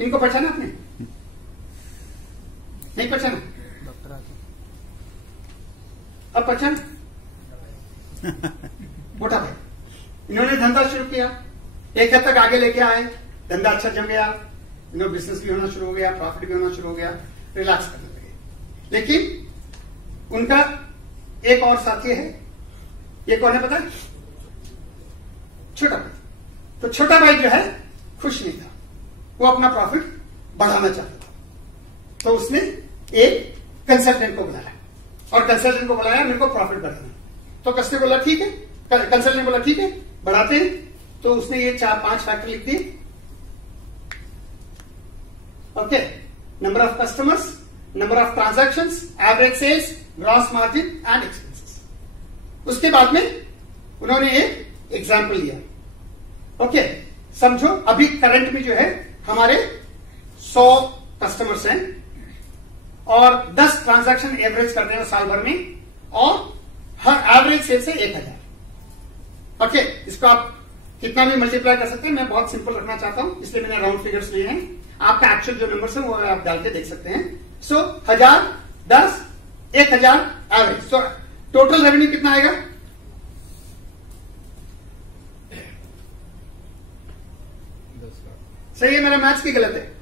इनको पहचाना आपने? नहीं पहचाना? अब पहचान? मोटा भाई, इन्होंने धंधा शुरू किया, एक हद तक आगे लेके आए, धंधा अच्छा जम गया, इन्होंने बिजनेस भी होना शुरू हो गया, प्रॉफिट भी होना शुरू हो गया, रिलैक्स करने लगे। लेकिन उनका एक और साथी है, ये कौन है पता है? छोटा भाई। तो छोटा भाई जो है खुश नहीं था, वो अपना प्रॉफिट बढ़ाना चाहता था। तो उसने एक कंसल्टेंट को बुलाया, और कंसल्टेंट को बुलाया मेरे को प्रॉफिट बढ़ाना। तो कस्टमर बोला ठीक है, कंसल्टेंट ने बोला ठीक है बढ़ाते हैं। तो उसने ये 4-5 फैक्टर लिख दिए। Okay, number of customers, number of transactions, average sales, gross margin and expenses. उसके बाद में उन्होंने एक एग्जाम्पल लिया। ओके, समझो अभी करंट में जो है हमारे 100 कस्टमर्स हैं और 10 ट्रांजैक्शन एवरेज करते हैं साल भर में, और हर एवरेज सेल से 1000। ओके, इसको आप कितना भी मल्टीप्लाई कर सकते हैं, मैं बहुत सिंपल रखना चाहता हूं इसलिए मैंने राउंड फिगर्स लिए हैं। आपका एक्चुअल जो नंबर्स है वो आप डाल के देख सकते हैं। सो 1000, 10, 1000 एवरेज। सो टोटल रेवेन्यू कितना आएगा? सही है, मेरा मैथ्स की गलत है?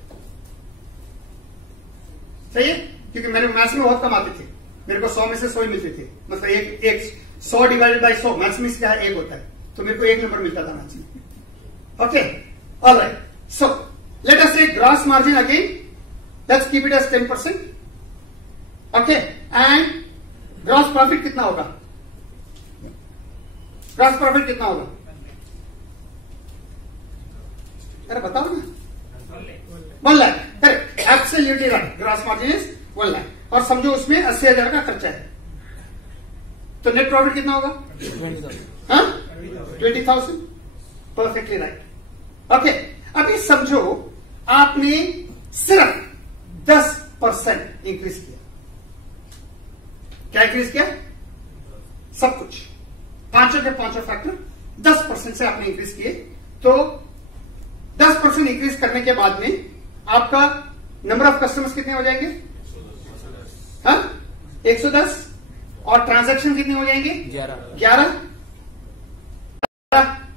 सही है, क्योंकि मैंने मैथ्स में बहुत कम आते थे, मेरे को 100 में से 100 ही मिलते थे। मतलब एक 100 डिवाइडेड बाई 100 मैथ्स में क्या 1 होता है, तो मेरे को 1 नंबर मिलता था मैथ्स में। Okay, alright. So let us say gross margin again, let's keep it as 10%। Okay, and gross profit कितना होगा? ग्रॉस प्रॉफिट कितना होगा? अरे बताओ ना। 1 lakh, correct, absolutely right. Gross margin is 1 lakh. और समझो उसमें 80,000 का खर्चा है, तो नेट प्रॉफिट कितना होगा? 20,000। Perfectly right. ओके, अभी समझो आपने सिर्फ 10% इंक्रीज किया। क्या इंक्रीज किया? सब कुछ, पांचों के पांचों फैक्टर 10% से आपने इंक्रीज किए। तो 10% इंक्रीज करने के बाद में आपका नंबर ऑफ कस्टमर्स कितने हो जाएंगे? 110। और ट्रांजैक्शन कितने हो जाएंगे? 11।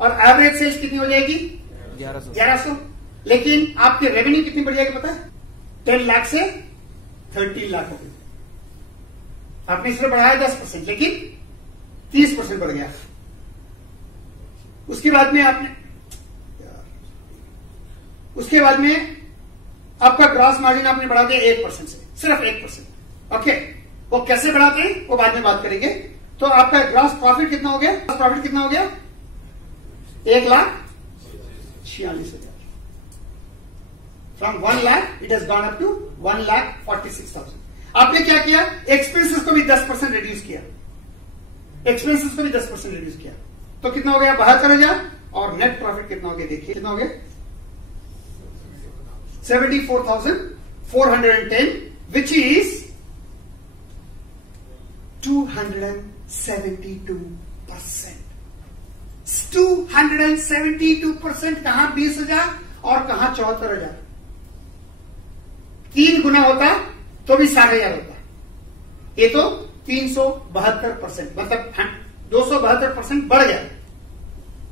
और एवरेज सेल्स कितनी हो जाएगी? 1100। लेकिन आपकी रेवेन्यू कितनी बढ़ जाएगी पता है? 10 लाख से 13 लाख हो गई। आपने इसमें बढ़ाया 10%, लेकिन 30% बढ़ गया। उसके बाद में आपका ग्रॉस मार्जिन आपने बढ़ा दिया 1% से, सिर्फ 1%। ओके, वो कैसे बढ़ाते हैं वो बाद में बात करेंगे। तो आपका ग्रॉस प्रॉफिट कितना हो गया? ग्रॉस प्रॉफिट कितना हो गया? 1,46,000। From 1 lakh it has gone up to 1,46,000। आपने क्या किया? एक्सपेंसेस को भी 10% रिड्यूस किया। एक्सपेंसेस को भी 10% रिड्यूस किया, तो कितना हो गया? 72,000। और नेट प्रॉफिट कितना हो गया? देखिए कितना हो गया? 74,410, विच इज 272%। 272%। कहां 20,000 और कहां 74,000? 3 गुना होता तो भी 60,000 होता। ये तो 372%, मतलब 272% बढ़ गया,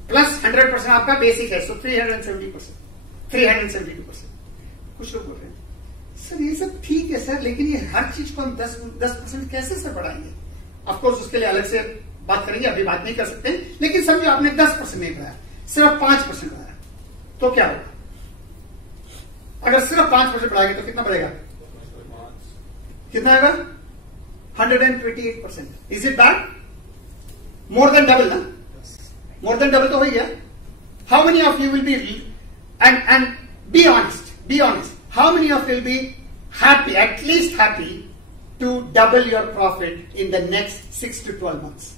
प्लस 100% आपका बेसिक है। सो 370%, 372%। कुछ लोग बोल रहे हैं सर ये सब ठीक है सर, लेकिन ये हर चीज को हम 10% कैसे सर बढ़ाएंगे? ऑफकोर्स उसके लिए अलग से बात करेंगे, अभी बात नहीं कर सकते। लेकिन समझो आपने 10% नहीं बढ़ाया, सिर्फ 5% बढ़ाया, तो क्या होगा? अगर सिर्फ 5% बढ़ाएंगे तो कितना बढ़ेगा? कितना आएगा? 128%। Is it bad? More than double ना? मोर देन डबल तो हो गया। How many of you will be and be honest, how many of you will be happy, at least happy, to double your profit in the next 6 to 12 months?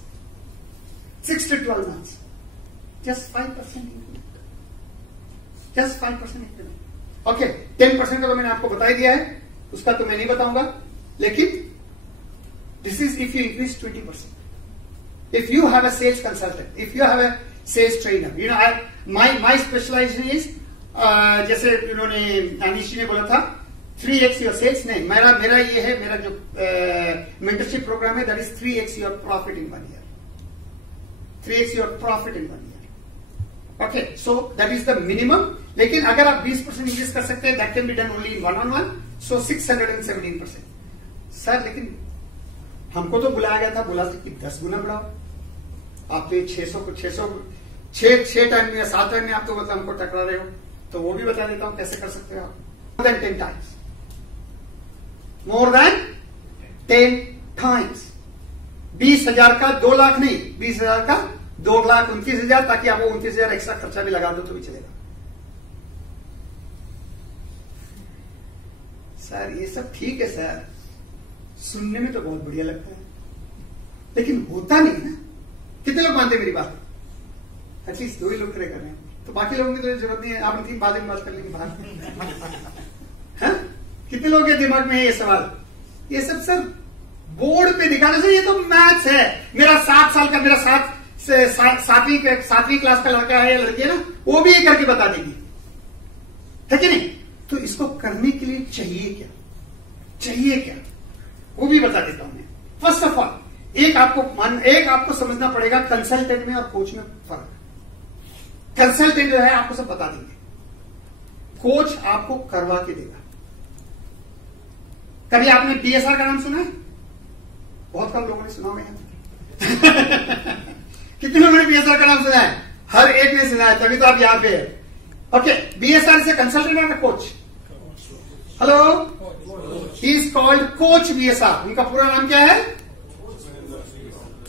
6 to 12 months. Just 5% increment. Just 5% increment. Okay, 10% का तो मैंने आपको बता ही दिया है, उसका तो मैं नहीं बताऊंगा, लेकिन this is if you increase 20%. If you have a sales consultant, if you have a sales trainer, you know, my specialization is जैसे उन्होंने अनिश जी ने बोला था 3x योर सेल्स, नहीं, मेरा ये है, मेरा जो मेंटरशिप प्रोग्राम है that is 3x your profit in 1 year, 3x your profit in 1 year. Okay, so that is the minimum. लेकिन अगर आप 20% इंक्रीज कर सकते हैं that can be done only in 1-on-1, so 617%। Sir लेकिन हमको तो बुलाया गया था, बोला था कि 10 गुना बढ़ाओ। आप तो 6 टाइम या 7 टाइम में आप तो मतलब हमको टकरा रहे हो, तो वो भी बता देता हूं कैसे कर सकते हो आप। More than 10 times, more than 10 times. 20,000 का 2 लाख नहीं, 20,000 का 2,29,000, ताकि आप वो 29,000 एक्स्ट्रा खर्चा भी लगा दो तो भी चलेगा। सर ये सब ठीक है सर, सुनने में तो बहुत बढ़िया लगता है, लेकिन होता नहीं ना। कितने लोग मानते हैं मेरी बात? एटलीस्ट 2 ही लोग खड़े कर रहे हैं, तो बाकी लोगों की तो जरूरत नहीं है, आप तीन बाद में बात कर लेंगे बाहर। कितने लोगों के दिमाग में है ये सवाल? ये सब सर बोर्ड पे दिखाने से, ये तो मैथ्स है। मेरा 7 साल का, मेरा 7वीं क्लास का लड़का है या लड़की है ना, वो भी ये करके बता देगी, है कि नहीं? तो इसको करने के लिए चाहिए क्या, वो भी बता देता हूं मैं। फर्स्ट ऑफ ऑल एक आपको समझना पड़ेगा कंसल्टेंट में और कोच में फर्क। कंसल्टेंट जो है आपको सब बता देंगे, कोच आपको करवा के देगा। कभी आपने PSR का नाम सुना है? बहुत कम लोगों ने सुना होगा यहाँ। कितने लोगों ने PSR का नाम सुना है? हर एक ने सुना है, तभी तो आप यहां पे है। ओके, BSR से कंसल्टेंट है ना coach? Hello, he is called coach BSR। उनका पूरा नाम क्या है?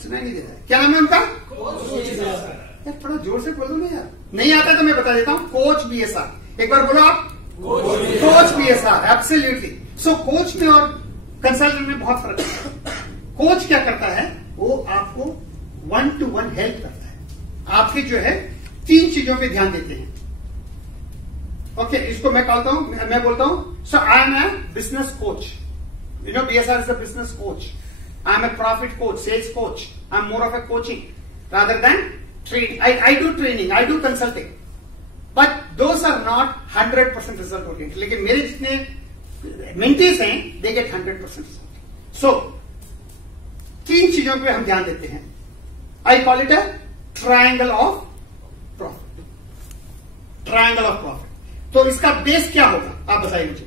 सुनाई नहीं देता है, क्या नाम है उनका? यार थोड़ा जोर से बोल दो ना यार, नहीं आता तो मैं बता देता हूं। कोच BSR, एक बार बोलो आप, कोच BSR, एब्सोल्युटली। सो कोच में और कंसल्टेंट में बहुत फर्क है। कोच क्या करता है, वो आपको 1-to-1 हेल्प करता है। आपके जो है 3 चीजों पे ध्यान देते हैं। ओके, इसको मैं बोलता हूं so I am a business coach. You know BSR is a business coach. I am a profit coach, sales coach. I am more of a coaching rather than training. I do training, I do consulting, but those are not 100% result oriented. लेकिन मेरे जितने mentees हैं, they get 100% result. So 3 चीजों पे हम ध्यान देते हैं। I call it a triangle of profit. Triangle of profit. तो इसका बेस क्या होगा, आप बताइए मुझे।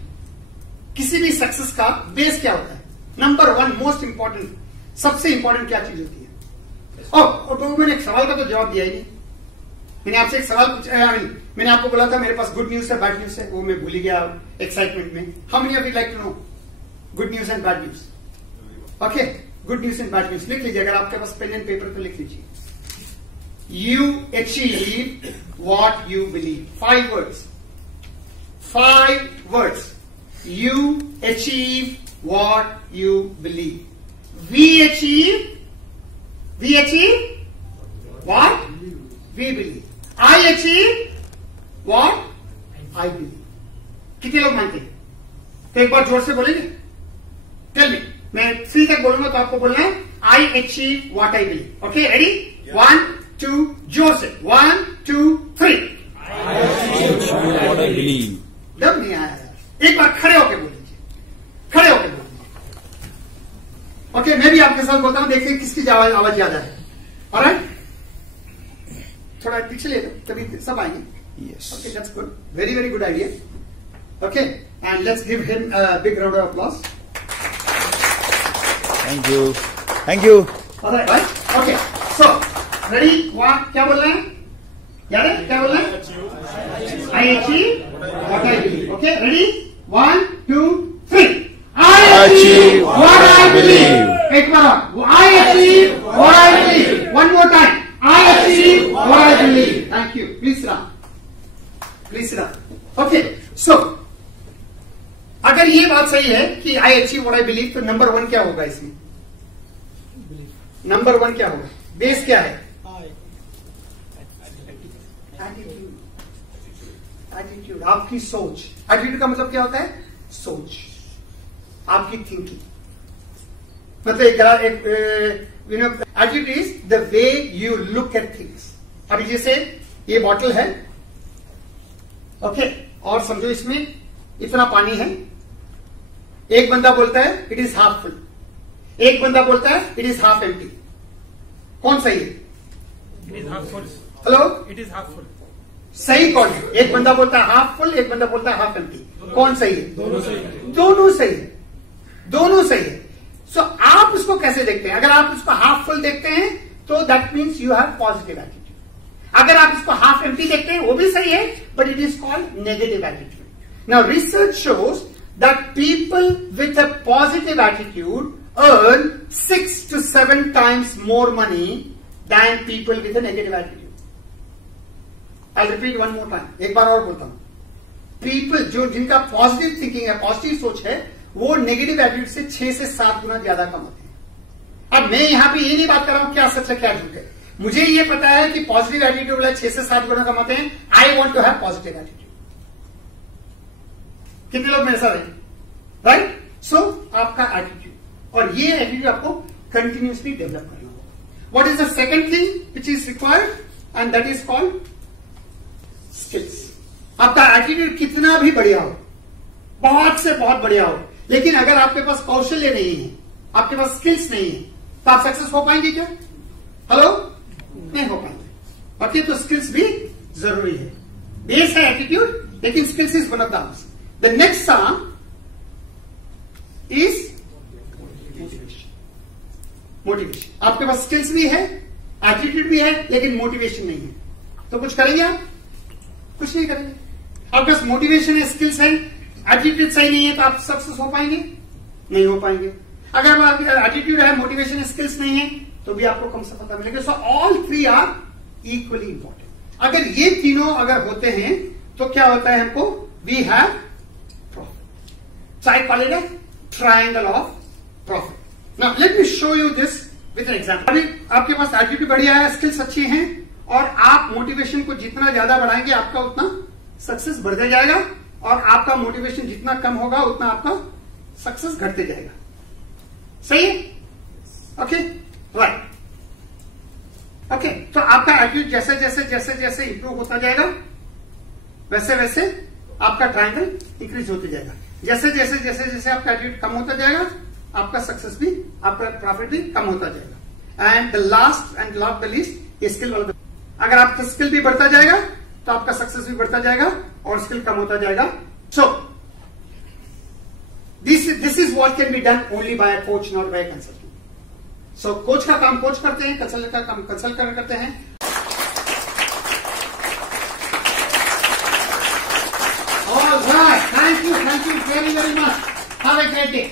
किसी भी सक्सेस का बेस क्या होता है? नंबर 1 मोस्ट इंपॉर्टेंट, सबसे इंपॉर्टेंट क्या चीज होती है? तो मैंने एक सवाल का तो जवाब दिया ही नहीं। मैंने आपसे एक सवाल पूछा, मैंने आपको बोला था मेरे पास गुड न्यूज है, बैड न्यूज है, वो मैं भूल ही गया एक्साइटमेंट में। How many of you like to know good news and bad news? Okay, good news and bad news लिख लीजिए, अगर आपके पास पेन एंड पेपर तो लिख लीजिए। You achieve what you believe. 5 words. 5 words. You achieve what you believe. We achieve what we believe. I achieve what I believe. कितने लोग मानते हैं? तो एक बार जोर से बोलेंगे। टेल मी, मैं 3 तक बोलूंगा तो आपको बोलना है I achieve what I believe. Okay, ready? 1, 2, जोर से 1, 2, 3. I achieve what I believe. दम नहीं आया यार, एक बार खड़े होके बोल लीजिए, खड़े होके बोल। ओके, मैं भी आपके साथ बोलता हूं, देखिए किसकी आवाज ज्यादा है। ऑलराइट, थोड़ा पीछे ले लो तभी सब आएंगे। Yes. Okay, that's good. Very, very good idea. Okay, and let's give him a big round of applause. Thank you. Thank you. Alright, right? Okay, so ready? क्या बोल रहे हैं? याद है क्या बोल रहे हैं? I achieve what I believe. Okay, ready? 1, 2, 3. I achieve what I believe. एक बार और. I achieve what I believe. One more time. I achieve what I believe. Thank you. Please sit down. Please sit down. Okay, so अगर ये बात सही है कि I achieve what I believe, तो number 1 क्या होगा इसमें? नंबर 1 क्या होगा? बेस क्या है? एटीट्यूड, आपकी सोच। एटीट्यूड का मतलब क्या होता है? सोच, आपकी थिंकिंग। मतलब attitude is the way you look at things. अभी जैसे ये बॉटल है, ओके, और समझो इसमें इतना पानी है, एक बंदा बोलता है इट इज हाफ फुल, एक बंदा बोलता है इट इज हाफ एम्प्टी। कौन सही है? It is half full. Hello, it is half full. सही कौन है? एक बंदा बोलता है हाफ फुल, एक बंदा बोलता है हाफ एम्प्टी। कौन सही है? दोनों सही है। दोनों सही है, दोनों सही है। सो आप उसको कैसे देखते हैं? अगर आप उसको हाफ फुल देखते हैं तो that means you have positive attitude. अगर आप इसको हाफ एम्प्टी देखते हैं वो भी सही है, but it is called negative attitude. Now research shows that people with a positive attitude earn 6 to 7 times more money than people with a negative attitude. I'll repeat one more time. एक बार और बोलता हूं। People जो जिनका positive thinking है, positive सोच है, वो नेगेटिव एटीट्यूड से 6 से 7 गुना ज्यादा कमाते हैं। अब मैं यहां पे ये नहीं बात कर रहा हूं क्या सच है क्या झूठ है। मुझे ये पता है कि पॉजिटिव एटीट्यूड वाले 6 से 7 गुना कमाते हैं। I want to have positive attitude. कितने लोग मेरे साथ हैं? राइट? सो आपका एटीट्यूड, और ये एटीट्यूड आपको कंटिन्यूसली डेवलप करना होगा। What is the second thing which is required, and that is called skills. आपका एटीट्यूड कितना भी बढ़िया हो, बहुत से बहुत बढ़िया हो, लेकिन अगर आपके पास कौशल्य नहीं है, आपके पास स्किल्स नहीं है, तो आप सक्सेस हो पाएंगे क्या? हेलो, नहीं हो पाएंगे। बाकी तो स्किल्स भी जरूरी है। बेस है एटीट्यूड, लेकिन skills is one of the. The next sum is motivation. आपके पास स्किल्स भी है, एटीट्यूड भी है, लेकिन मोटिवेशन नहीं है, तो कुछ करेंगे आप? कुछ नहीं करेंगे। आपके पास मोटिवेशन है, स्किल्स है, एटीट्यूड सही नहीं है, तो आप सक्सेस हो पाएंगे? नहीं हो पाएंगे। अगर एटीट्यूड है, मोटिवेशन है, स्किल्स नहीं है, तो भी आपको कम सफलता मिलेगी। So all three are equally important. अगर ये तीनों अगर होते हैं तो क्या होता है हमको? We have profit. So I call it a triangle of profit. Now let me show you this with an example. अभी आपके पास एटीट्यूड बढ़िया है, स्किल्स अच्छी हैं, और आप मोटिवेशन को जितना ज्यादा बढ़ाएंगे आपका उतना सक्सेस बढ़ते जाएगा, और आपका मोटिवेशन जितना कम होगा उतना आपका सक्सेस घटते जाएगा। सही है? Okay, right. ओके, तो आपका एटीट्यूड जैसे जैसे जैसे जैसे इंप्रूव होता जाएगा, वैसे वैसे आपका ट्रायंगल इंक्रीज होते जाएगा। जैसे जैसे जैसे जैसे आपका एटीट्यूड कम होता जाएगा, आपका सक्सेस भी, आपका प्रॉफिट भी कम होता जाएगा। And the last and not the least, ये स्किल वाला। अगर आपका स्किल भी बढ़ता जाएगा तो आपका सक्सेस भी बढ़ता जाएगा, और स्किल कम होता जाएगा। So this is what can be done only by a coach, not by consultant. So coach का काम कोच करते हैं, कंसल्टेंट का काम कंसल्टेंट करते हैं। All right, thank you very very much. Have a great day.